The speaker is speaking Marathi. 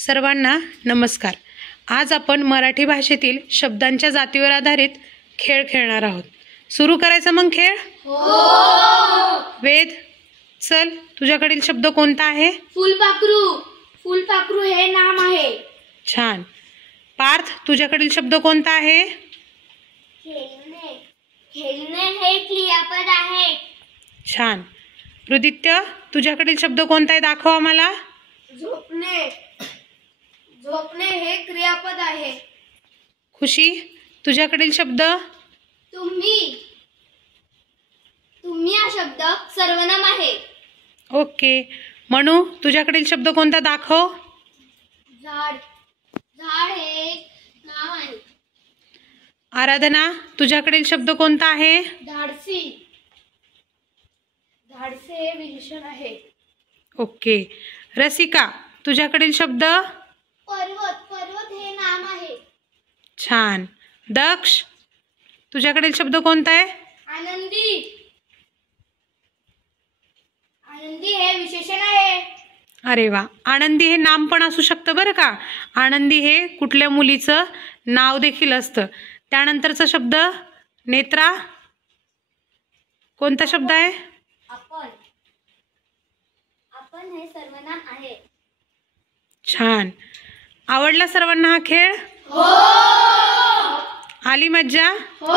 सर्वांना नमस्कार। आज आपण मराठी भाषेतील शब्दांच्या जातीवर आधारित खेळ खेळणार आहोत। सुरू करायचा मग खेळ? हो। वेद, चल, तुझ्याकडील शब्द कोणता आहे? फुलपाखरू। फुलपाखरू हे नाम आहे। छान। पार्थ, तुझ्याकडील शब्द कोणता आहे? खेळणे। खेळणे हे क्रियापद आहे। छान। रुदित्य, तुझ्याकडील शब्द कोणता आहे? दाखव आम्हाला। झोपणे। झोपणे हे क्रियापद आहे। खुशी, तुझ्याकडील शब्द? तुम्ही। तुम्ही हा शब्द सर्वनाम आहे। ओके। मनू, तुझ्याकडील शब्द कोणता? दाखव। झाड। झाड हे नाम आहे। आराधना, तुझ्याकडील शब्द कोणता आहे? धाडसी। धाडसे हे विशेषण आहे। ओके। रसिका, तुझ्याकडील शब्द? पर्वत। पर्वत हे नाम आहे। छान। दक्ष, तुझ्याकडील शब्द कोणता आहे? आनंदी। आनंदी हे विशेषण आहे। अरे वा, आनंदी हे नाम पण असू शकतं बरं का। आनंदी हे कुठल्या मुलीचं नाव देखील असतं। त्यानंतरचा शब्द नेत्रा, कोणता शब्द आहे? आपण। आपण हे सर्वनाम आहे। छान। आवडला सर्वांना हा खेळ? हो। आली मज्जा? हो।